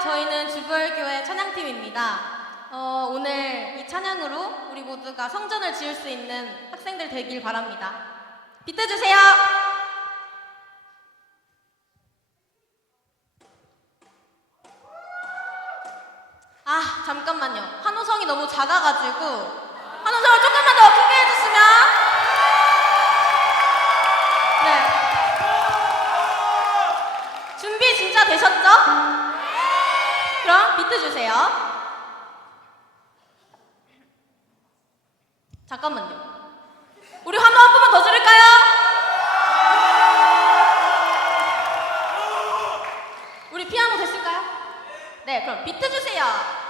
저희는 주부열교회 찬양팀입니다. 어, 오늘 이 찬양으로 우리 모두가 성전을 지을 수 있는 학생들 되길 바랍니다. 비트주세요! 아, 잠깐만요. 한호성이 너무 작아가지고. 비트 주세요. 잠깐만요. 우리 환호 한 번만 더 들을까요? 우리 피아노 됐을까요? 네, 그럼 비트 주세요.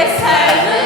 Yes, I.